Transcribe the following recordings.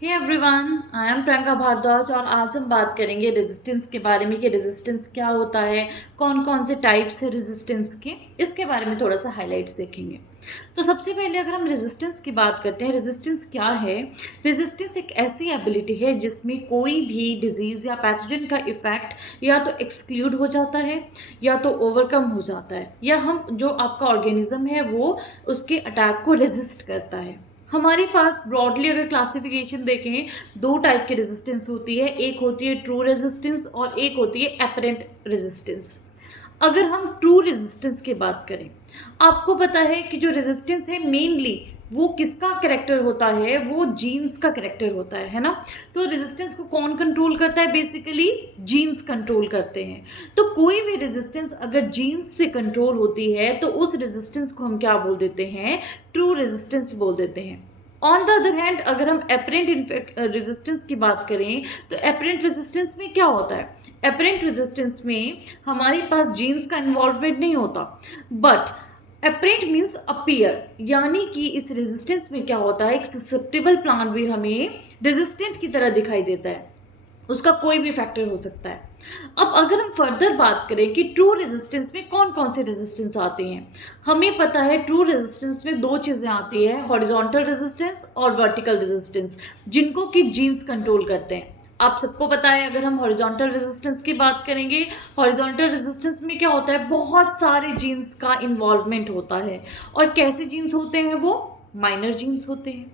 Hey everyone, I am Priyanka Bhardwaj और आज हम बात करेंगे रेजिस्टेंस के बारे में कि रेजिस्टेंस क्या होता है, कौन कौन से टाइप्स है रेजिस्टेंस के, इसके बारे में थोड़ा सा हाइलाइट्स देखेंगे। तो सबसे पहले अगर हम रेजिस्टेंस की बात करते हैं, रेजिस्टेंस क्या है। रेजिस्टेंस एक ऐसी एबिलिटी है जिसमें कोई भी डिजीज़ या पैथोजन का इफेक्ट या तो एक्सक्लूड हो जाता है या तो ओवरकम हो जाता है, या हम जो आपका ऑर्गेनिज्म है वो उसके अटैक को रेजिस्ट करता है। हमारे पास ब्रॉडली अगर क्लासिफिकेशन देखें, दो टाइप की रेजिस्टेंस होती है, एक होती है ट्रू रेजिस्टेंस और एक होती है एपरेंट रेजिस्टेंस। अगर हम ट्रू रेजिस्टेंस की बात करें, आपको पता है कि जो रेजिस्टेंस है मेनली वो किसका करेक्टर होता है, वो जीन्स का करेक्टर होता है ना। तो रेजिस्टेंस को कौन कंट्रोल करता है, बेसिकली जीन्स कंट्रोल करते हैं। तो कोई भी रेजिस्टेंस अगर जीन्स से कंट्रोल होती है तो उस रेजिस्टेंस को हम क्या बोल देते हैं, ट्रू रेजिस्टेंस बोल देते हैं। ऑन द अदर हैंड अगर हम एपरेंट रेजिस्टेंस की बात करें तो एपरेंट रेजिस्टेंस में क्या होता है, एपरेंट रेजिस्टेंस में हमारे पास जीन्स का इन्वॉल्वमेंट नहीं होता, बट एपरेंट मीन्स अपीयर, यानी कि इस रेजिस्टेंस में क्या होता है, एक ससेप्टेबल प्लांट भी हमें रेजिस्टेंट की तरह दिखाई देता है, उसका कोई भी फैक्टर हो सकता है। अब अगर हम फर्दर बात करें कि ट्रू रेजिस्टेंस में कौन कौन से रेजिस्टेंस आते हैं, हमें पता है ट्रू रेजिस्टेंस में दो चीज़ें आती है, हॉरिजॉन्टल रेजिस्टेंस और वर्टिकल रेजिस्टेंस, जिनको कि जीन्स कंट्रोल करते हैं। आप सबको पता है, अगर हम हॉरिजॉन्टल रेजिस्टेंस की बात करेंगे, हॉरिजॉन्टल रेजिस्टेंस में क्या होता है, बहुत सारे जीन्स का इन्वॉल्वमेंट होता है। और कैसे जीन्स होते हैं, वो माइनर जीन्स होते हैं।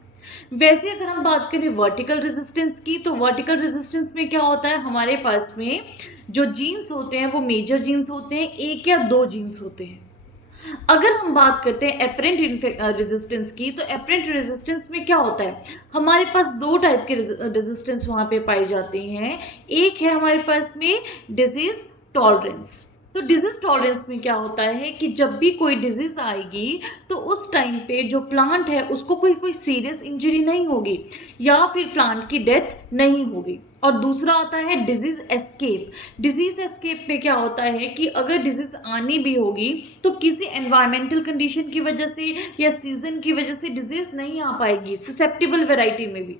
वैसे अगर हम बात करें वर्टिकल रेजिस्टेंस की, तो वर्टिकल रेजिस्टेंस में क्या होता है, हमारे पास में जो जीन्स होते हैं वो मेजर जीन्स होते हैं, एक या दो जीन्स होते हैं। अगर हम बात करते हैं एपरेंट रेजिस्टेंस की, तो एपरेंट रेजिस्टेंस में क्या होता है, हमारे पास दो टाइप के रेजिस्टेंस वहाँ पे पाई जाती हैं। एक है हमारे पास में डिजीज टॉलरेंस। तो डिजीज टॉलरेंस में क्या होता है कि जब भी कोई डिजीज आएगी तो उस टाइम पे जो प्लांट है उसको कोई कोई सीरियस इंजरी नहीं होगी या फिर प्लांट की डेथ नहीं होगी। और दूसरा आता है डिजीज एस्केप। डिजीज एस्केप में क्या होता है कि अगर डिजीज आनी भी होगी तो किसी एनवायरमेंटल कंडीशन की वजह से या सीजन की वजह से डिजीज नहीं आ पाएगी, ससेप्टेबल वैरायटी में भी।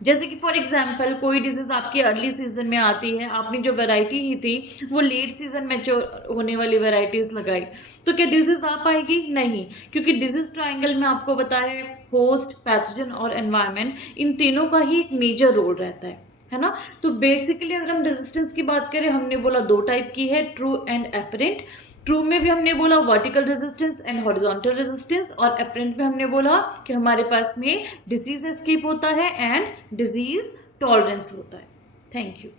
जैसे कि फॉर एग्जांपल कोई डिजीज आपकी अर्ली सीजन में आती है, आपने जो वैरायटी ही थी वो लेट सीजन मैच्योर होने वाली वैरायटीज लगाई, तो क्या डिजीज आ पाएगी? नहीं, क्योंकि डिजीज ट्रायंगल में आपको पता है होस्ट, पैथोजन और एनवायरनमेंट, इन तीनों का ही एक मेजर रोल रहता है ना। तो बेसिकली अगर हम रेजिस्टेंस की बात करें, हमने बोला दो टाइप की है, ट्रू एंड एपरेंट। ट्रू में भी हमने बोला vertical resistance and horizontal resistance, और एपरेंट में हमने बोला कि हमारे पास में डिजीज एस्केप होता है एंड डिजीज टॉलरेंस होता है। Thank you.